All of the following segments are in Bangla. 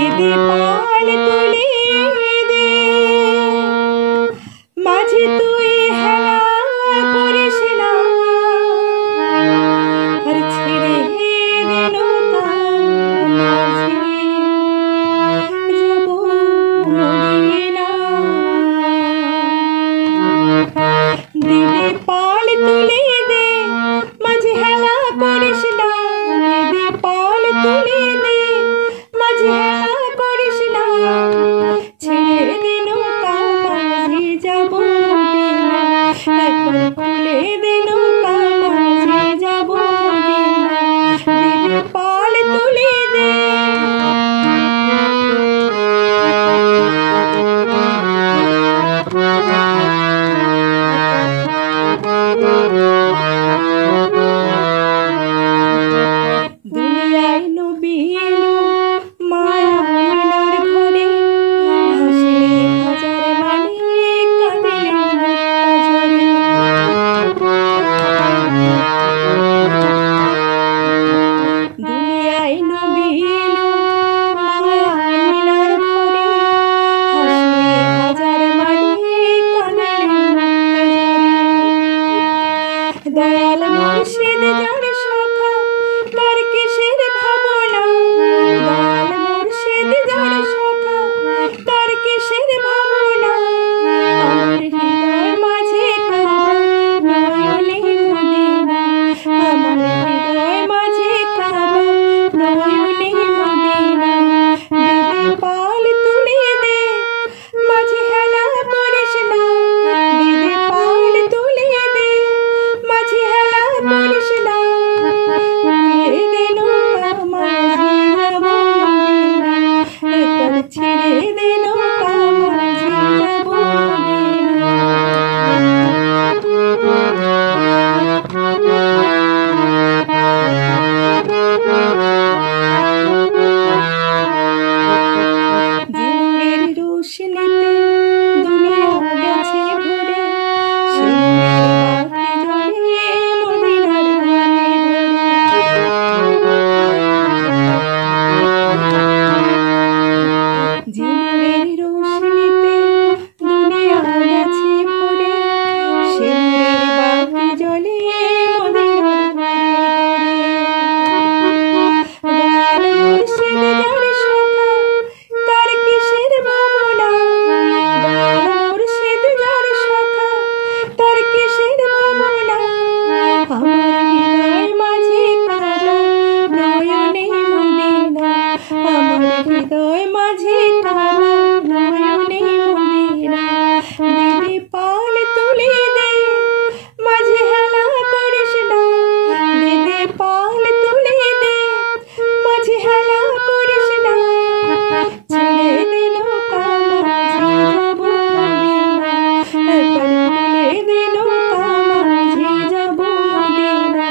দিদি পাল তুলে দে মাঝি তুই হেলা করিস না আর ছেড়ে দে নৌকা মাঝি যাব মদিনা দিদি পাল তুলে দে মাঝি হেলা করিস না দিদি পাল তুলে দে মাঝি হেলা করিস না ছেড়ে দে নৌকা মাঝি যাব মদিনা একবার খুলে দে নৌকা মাঝি যাব মদিনা দিদি পাল তুলে দে দুনিয়ায় নবী এলো মায়া মিনার ঘরে হাসলে হাজার মানে কাঁদিলে দুনিয়ায় নবী এলো মায়া মিনার ঘরে হাসলে হাজার মানে কাঁদিলে দয়াল মুর্শিদ যার সখা তার কিসের ভাবনা দয়াল মুর্শিদ যার সখা তার কিসের ভাবনা আমার হৃদয় মাঝে কাবা নয়নে মদিনা আমার হৃদয় মাঝে কাবা নয়নে মদিনা দিদি পাল তুলে দে মাঝি হেলা করিস না দিদি পাল তুলে দে মাঝি হেলা করিস না খুলে দে নৌকা মাঝি যাব মদিনা একবার ছেড়ে দে নৌকা মাঝি যাব মদিনা জিনুরের রোশনীতে দুনিয়া গেছে ভরে শিউরের বাতি জ্বলে মদিনার ঘরে ঘরে জিনুরের রোশনীতে দুনিয়া গেছে ভরে শিউরের বাতি জ্বলে মদিনার ঘরে ঘরে দয়াল মুর্শিদ যার সখা তার কিসের ভাবনা দয়াল মুর্শিদ যার সখা তার কিসের ভাবনা আমার হৃদয় মাঝে কাবা নয়নে মদিনা আমার হৃদয় মাঝে কাবা নয়নে মদিনা দিদি পাল তুলে দে মাঝি হেলা করিস না দিদি পাল তুলে দে মাঝি হেলা করিস না ছেড়ে দে নৌকা মাঝি যাব মদিনা একবার খুলে দে নৌকা মাঝি যাব মদিনা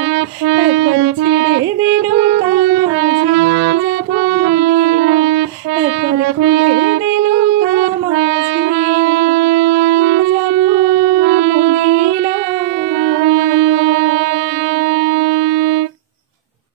একবার ছেড়ে দে নৌকা মাঝি যাব মদিনা একবার খুলে